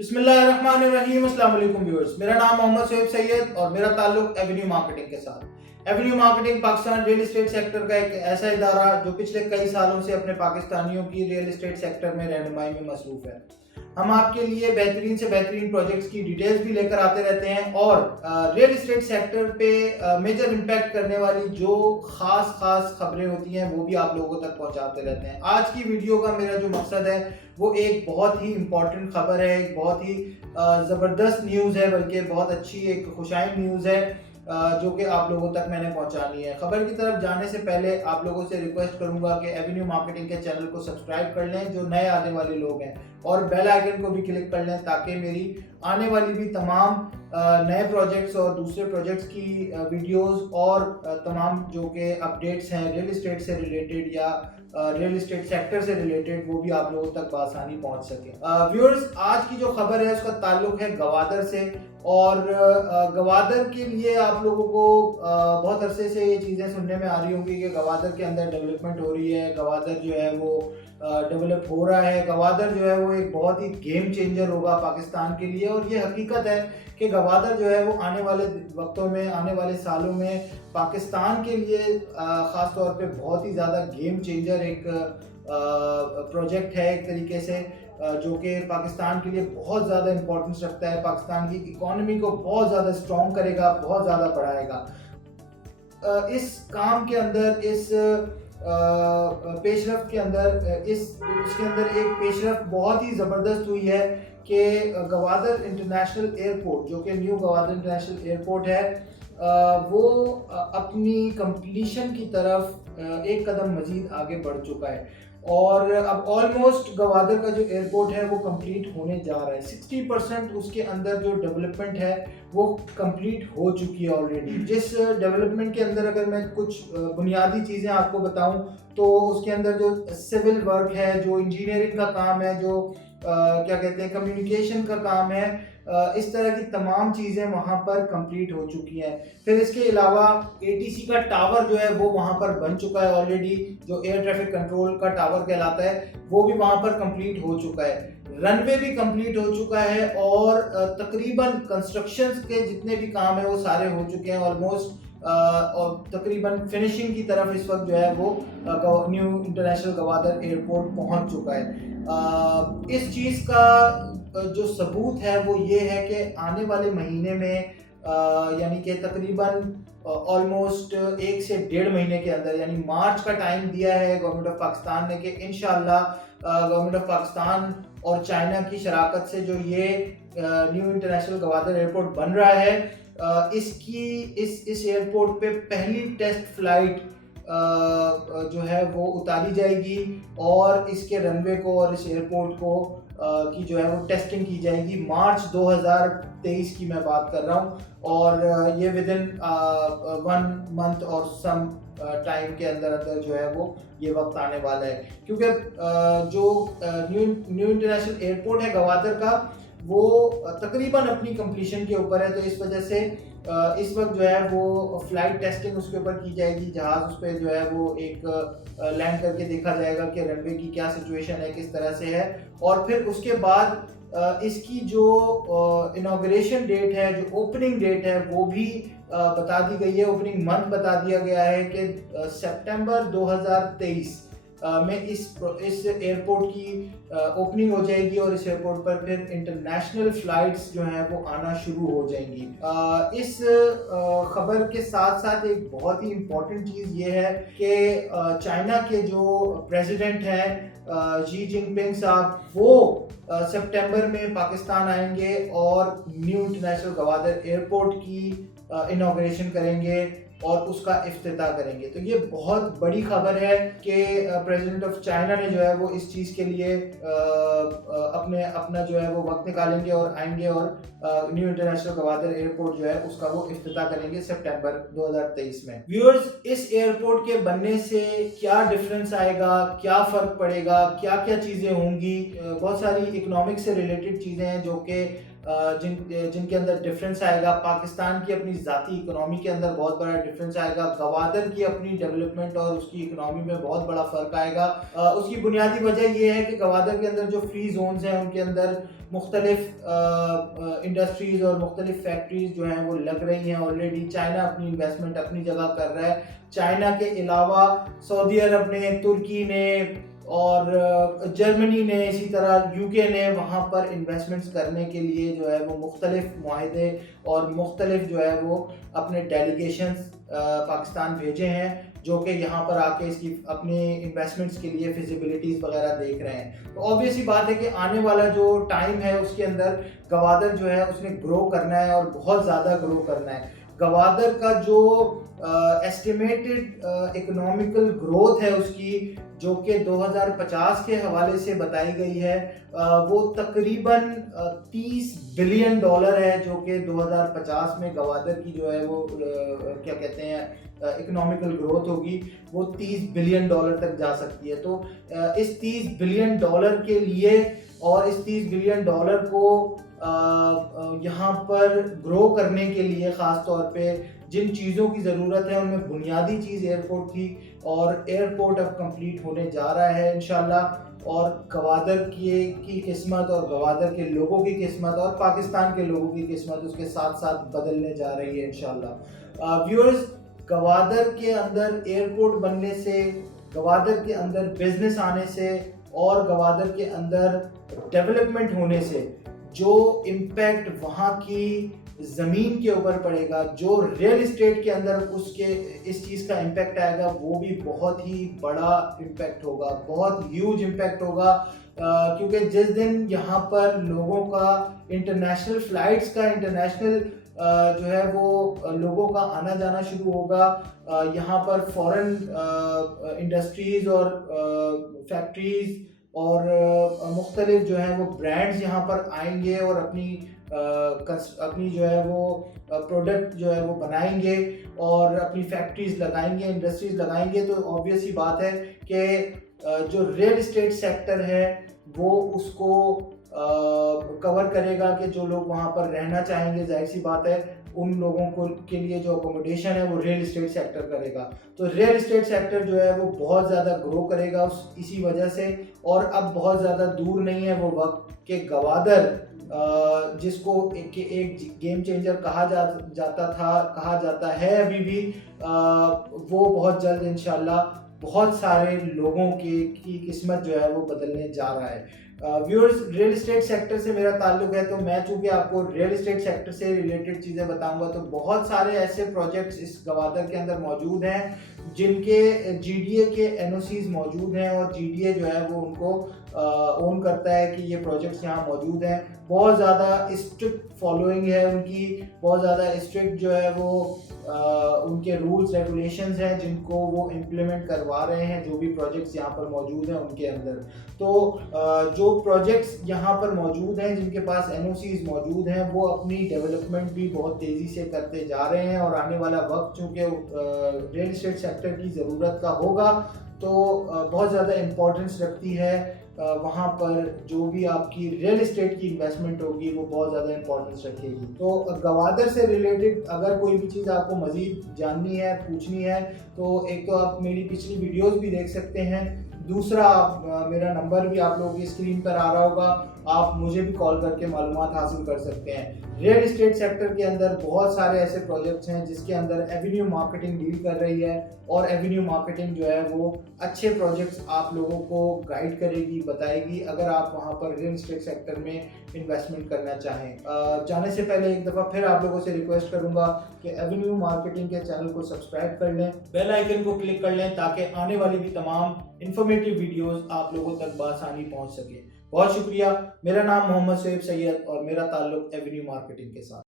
बिस्मिल्लाहिर्रहमानिर्रहीम। अस्सलाम वालेकुम व्यूअर्स, मेरा नाम मोहम्मद सोएब सैयद और मेरा ताल्लुक एवेन्यू मार्केटिंग के साथ। Avenue marketing Pakistan real estate sector का एक ऐसा इदारा जो पिछले कई सालों से अपने पाकिस्तानियों की रियल एस्टेट सेक्टर में रहनुमाई में मसरूफ है। हम आपके लिए बेहतरीन से बेहतरीन प्रोजेक्ट्स की डिटेल्स भी लेकर आते रहते हैं और रियल एस्टेट सेक्टर पे मेजर इम्पैक्ट करने वाली जो खास खबरें होती हैं वो भी आप लोगों तक पहुंचाते रहते हैं। आज की वीडियो का मेरा जो मकसद है वो एक बहुत ही इम्पॉर्टेंट खबर है, एक बहुत ही ज़बरदस्त न्यूज़ है, बल्कि बहुत अच्छी एक खुशाइन न्यूज़ है जो कि आप लोगों तक मैंने पहुंचानी है। खबर की तरफ जाने से पहले आप लोगों से रिक्वेस्ट करूंगा कि एवेन्यू मार्केटिंग के चैनल को सब्सक्राइब कर लें जो नए आने वाले लोग हैं, और बेल आइकन को भी क्लिक कर लें ताकि मेरी आने वाली भी तमाम नए प्रोजेक्ट्स और दूसरे प्रोजेक्ट्स की वीडियोस और तमाम जो कि अपडेट्स हैं रियल एस्टेट से रिलेटेड या रियल एस्टेट सेक्टर से रिलेटेड वो भी आप लोगों तक बआसानी पहुंच सके। व्यूअर्स, आज की जो खबर है उसका ताल्लुक है गवादर से, और गवादर के लिए आप लोगों को बहुत अरसे से ये चीज़ें सुनने में आ रही होंगी कि गवादर के अंदर डेवलपमेंट हो रही है, गवादर जो है वो डेवलप हो रहा है, गवादर जो है वो एक बहुत ही गेम चेंजर होगा पाकिस्तान के लिए। और ये हकीकत है कि गवादर जो है वो आने वाले वक्तों में, आने वाले सालों में पाकिस्तान के लिए ख़ास तौर पे बहुत ही ज़्यादा गेम चेंजर एक प्रोजेक्ट है एक तरीके से, जो कि पाकिस्तान के लिए बहुत ज़्यादा इम्पोर्टेंस रखता है, पाकिस्तान की इकॉनमी को बहुत ज़्यादा स्ट्रॉन्ग करेगा, बहुत ज़्यादा बढ़ाएगा। इस काम के अंदर, इस पेशरफ्त के अंदर, इसके अंदर एक पेशरफ्त बहुत ही ज़बरदस्त हुई है कि गवादर इंटरनेशनल एयरपोर्ट, जो कि न्यू गवादर इंटरनेशनल एयरपोर्ट है, वो अपनी कंप्लीशन की तरफ एक कदम मज़ीद आगे बढ़ चुका है और अब ऑलमोस्ट गवादर का जो एयरपोर्ट है वो कंप्लीट होने जा रहा है। 60% उसके अंदर जो डेवलपमेंट है वो कंप्लीट हो चुकी है ऑलरेडी। जिस डेवलपमेंट के अंदर अगर मैं कुछ बुनियादी चीज़ें आपको बताऊं तो उसके अंदर जो सिविल वर्क है, जो इंजीनियरिंग का काम है, जो क्या कहते हैं कम्युनिकेशन का काम है, इस तरह की तमाम चीज़ें वहाँ पर कंप्लीट हो चुकी हैं। फिर इसके अलावा ATC का टावर जो है वो वहाँ पर बन चुका है ऑलरेडी, जो एयर ट्रैफिक कंट्रोल का टावर कहलाता है वो भी वहाँ पर कंप्लीट हो चुका है। रनवे भी कंप्लीट हो चुका है और तकरीबन कंस्ट्रक्शंस के जितने भी काम है वो सारे हो चुके हैं ऑलमोस्ट, और तकरीबन फिनिशिंग की तरफ इस वक्त जो है वो न्यू इंटरनेशनल गवादर एयरपोर्ट पहुंच चुका है। इस चीज़ का जो सबूत है वो ये है कि आने वाले महीने में यानी कि तकरीबन ऑलमोस्ट 1 से 1.5 महीने के अंदर, यानी मार्च का टाइम दिया है गवर्नमेंट ऑफ पाकिस्तान ने कि इंशाअल्लाह गवर्नमेंट ऑफ पाकिस्तान और चाइना की शराकत से जो ये न्यू इंटरनेशनल गवादर एयरपोर्ट बन रहा है, इस एयरपोर्ट पे पहली टेस्ट फ्लाइट जो है वो उतारी जाएगी और इसके रनवे को और इस एयरपोर्ट को की जो है वो टेस्टिंग की जाएगी। मार्च 2023 की मैं बात कर रहा हूँ और ये विद इन 1 मंथ और सम टाइम के अंदर जो है वो ये वक्त आने वाला है, क्योंकि जो न्यू इंटरनेशनल एयरपोर्ट है गवादर का वो तकरीबन अपनी कंप्लीशन के ऊपर है, तो इस वजह से इस वक्त जो है वो फ्लाइट टेस्टिंग उसके ऊपर की जाएगी। जहाज़ उस पर जो है वो एक लैंड करके देखा जाएगा कि रनवे की क्या सिचुएशन है, किस तरह से है, और फिर उसके बाद इसकी जो इनॉग्रेशन डेट है, जो ओपनिंग डेट है वो भी बता दी गई है। ओपनिंग मंथ बता दिया गया है कि सितंबर 2023 में इस एयरपोर्ट की ओपनिंग हो जाएगी और इस एयरपोर्ट पर फिर इंटरनेशनल फ्लाइट्स जो हैं वो आना शुरू हो जाएंगी। इस खबर के साथ साथ एक बहुत ही इम्पोर्टेंट चीज़ ये है कि चाइना के जो प्रेसिडेंट हैं शी जिनपिंग साहब, वो सितंबर में पाकिस्तान आएंगे और न्यू इंटरनेशनल गवादर एयरपोर्ट की इनॉग्रेशन करेंगे और उसका इफ्तिताह करेंगे। तो ये बहुत बड़ी खबर है कि प्रेसिडेंट ऑफ चाइना ने जो है वो इस चीज़ के लिए अपना जो है वो वक्त निकालेंगे और आएंगे और न्यू इंटरनेशनल गवादर एयरपोर्ट जो है उसका वो इफ्तिताह करेंगे सितंबर 2023 में। व्यूअर्स, इस एयरपोर्ट के बनने से क्या डिफरेंस आएगा, क्या फ़र्क पड़ेगा, क्या क्या चीज़ें होंगी, बहुत सारी इकोनॉमिक से रिलेटेड चीज़ें हैं जो कि जिनके अंदर डिफरेंस आएगा। पाकिस्तान की अपनी ज़ाती इकोनॉमी के अंदर बहुत बड़ा डिफरेंस आएगा, गवादर की अपनी डेवलपमेंट और उसकी इकोनॉमी में बहुत बड़ा फ़र्क आएगा। उसकी बुनियादी वजह यह है कि गवादर के अंदर जो फ्री जोन्स हैं उनके अंदर مختلف انڈسٹریز اور مختلف فیکٹریز جو ہیں وہ لگ رہی ہیں آلریڈی. چائنا اپنی انویسٹمنٹ اپنی جگہ کر رہا ہے. چائنا کے علاوہ سعودی عرب نے, ترکی نے اور جرمنی نے, اسی طرح یو کے نے وہاں پر انویسٹمنٹس کرنے کے لیے جو ہے وہ مختلف معاہدے اور مختلف جو ہے وہ اپنے ڈیلیگیشنز پاکستان بھیجے ہیں, جو کہ یہاں پر آ کے اس کی اپنی انویسٹمنٹس کے لیے فیزیبلٹیز وغیرہ دیکھ رہے ہیں. تو آبویس ہی بات ہے کہ آنے والا جو ٹائم ہے اس کے اندر گوادر جو ہے اس نے گرو کرنا ہے اور بہت زیادہ گرو کرنا ہے. گوادر کا جو ایسٹیمیٹڈ اکنامیکل گروتھ ہے اس کی, جو کہ 2050 کے حوالے سے بتائی گئی ہے, وہ تقریباً $30 بلین ہے, جو کہ 2050 میں گوادر کی جو ہے وہ کیا کہتے ہیں اکنامیکل گروتھ ہوگی, وہ $30 بلین تک جا سکتی ہے. تو اس $30 بلین کے لیے اور اس $30 بلین کو یہاں پر گرو کرنے کے لیے خاص طور پہ جن چیزوں کی ضرورت ہے ان میں بنیادی چیز ایئرپورٹ تھی, اور ایئرپورٹ اب کمپلیٹ ہونے جا رہا ہے انشاءاللہ. اور گوادر کی قسمت اور گوادر کے لوگوں کی قسمت اور پاکستان کے لوگوں کی قسمت اس کے ساتھ ساتھ بدلنے جا رہی ہے انشاءاللہ. ویورز, گوادر کے اندر ایئرپورٹ بننے سے, گوادر کے اندر بزنس آنے سے اور گوادر کے اندر ڈیولپمنٹ ہونے سے جو امپیکٹ وہاں کی زمین کے اوپر پڑے گا, جو ریئل اسٹیٹ کے اندر اس چیز کا امپیکٹ آئے گا, وہ بھی بہت ہی بڑا امپیکٹ ہوگا, بہت ہیوج امپیکٹ ہوگا. کیونکہ جس دن یہاں پر لوگوں کا انٹرنیشنل فلائٹس کا انٹرنیشنل جو ہے وہ لوگوں کا آنا جانا شروع ہوگا, یہاں پر فورن انڈسٹریز اور فیکٹریز اور مختلف جو ہے وہ برانڈز یہاں پر آئیں گے اور اپنی جو ہے وہ پروڈکٹ جو ہے وہ بنائیں گے اور اپنی فیکٹریز لگائیں گے, انڈسٹریز لگائیں گے. تو آبویس ہی بات ہے کہ جو ریئل اسٹیٹ سیکٹر ہے وہ اس کو کور کرے گا کہ جو لوگ وہاں پر رہنا چاہیں گے, ظاہر سی بات ہے ان لوگوں کے لیے جو اکوموڈیشن ہے وہ ریئل اسٹیٹ سیکٹر کرے گا. تو ریئل اسٹیٹ سیکٹر جو ہے وہ بہت زیادہ گرو کرے گا اسی وجہ سے. اور اب بہت زیادہ دور نہیں ہے وہ وقت کہ گوادر جس کو ایک گیم چینجر کہا جاتا ہے ابھی بھی, وہ بہت جلد انشاءاللہ بہت سارے لوگوں کی قسمت جو ہے وہ بدلنے جا رہا ہے. ویورز, ریئل اسٹیٹ سیکٹر سے میرا تعلق ہے, تو میں چونکہ آپ کو ریئل اسٹیٹ سیکٹر سے ریلیٹڈ چیزیں بتاؤں گا, تو بہت سارے ایسے پروجیکٹس اس گوادر کے اندر موجود ہیں جن کے جی ڈی اے کے این او سیز موجود ہیں, اور جی ڈی اے جو ہے وہ ان کو اون کرتا ہے کہ یہ پروجیکٹس یہاں موجود ہیں. بہت زیادہ اسٹرکٹ فالوئنگ ہے ان کی, بہت زیادہ اسٹرکٹ جو ہے وہ ان کے رولز ریگولیشنز ہیں جن کو وہ امپلیمنٹ کروا رہے ہیں جو بھی پروجیکٹس یہاں پر موجود ہیں ان کے اندر. تو جو پروجیکٹس یہاں پر موجود ہیں جن کے پاس این او سیز موجود ہیں وہ اپنی ڈیولپمنٹ بھی بہت تیزی سے کرتے جا رہے ہیں, اور آنے والا وقت چونکہ ریئل اسٹیٹ سیکٹر کی ضرورت کا ہوگا تو بہت زیادہ امپورٹنس رکھتی ہے. وہاں پر جو بھی آپ کی ریئل اسٹیٹ کی انویسٹمنٹ ہوگی وہ بہت زیادہ امپورٹنس رکھے گی. تو گوادر سے ریلیٹڈ اگر کوئی بھی چیز آپ کو مزید جاننی ہے, پوچھنی ہے, تو ایک تو آپ میری پچھلی ویڈیوز بھی دیکھ سکتے ہیں, دوسرا میرا نمبر بھی آپ لوگوں کی اسکرین پر آ رہا ہوگا, آپ مجھے بھی کال کر کے معلومات حاصل کر سکتے ہیں. ریئل اسٹیٹ سیکٹر کے اندر بہت سارے ایسے پروجیکٹس ہیں جس کے اندر ایونیو مارکیٹنگ ڈیل کر رہی ہے, اور ایونیو مارکیٹنگ جو ہے وہ اچھے پروجیکٹس آپ لوگوں کو گائیڈ کرے گی, بتائے گی اگر آپ وہاں پر ریئل اسٹیٹ سیکٹر میں انویسٹمنٹ کرنا چاہیں. جانے سے پہلے ایک دفعہ پھر آپ لوگوں سے ریکویسٹ کروں گا کہ ایونیو مارکیٹنگ کے چینل کو سبسکرائب کر لیں, بیل آئیکن کو کلک کر لیں تاکہ آنے والی بھی تمام انفارمیٹیو ویڈیوز آپ لوگوں تک بآسانی پہنچ سکے. بہت شکریہ. میرا نام محمد شعیب سید اور میرا تعلق ایونیو مارکیٹنگ کے ساتھ.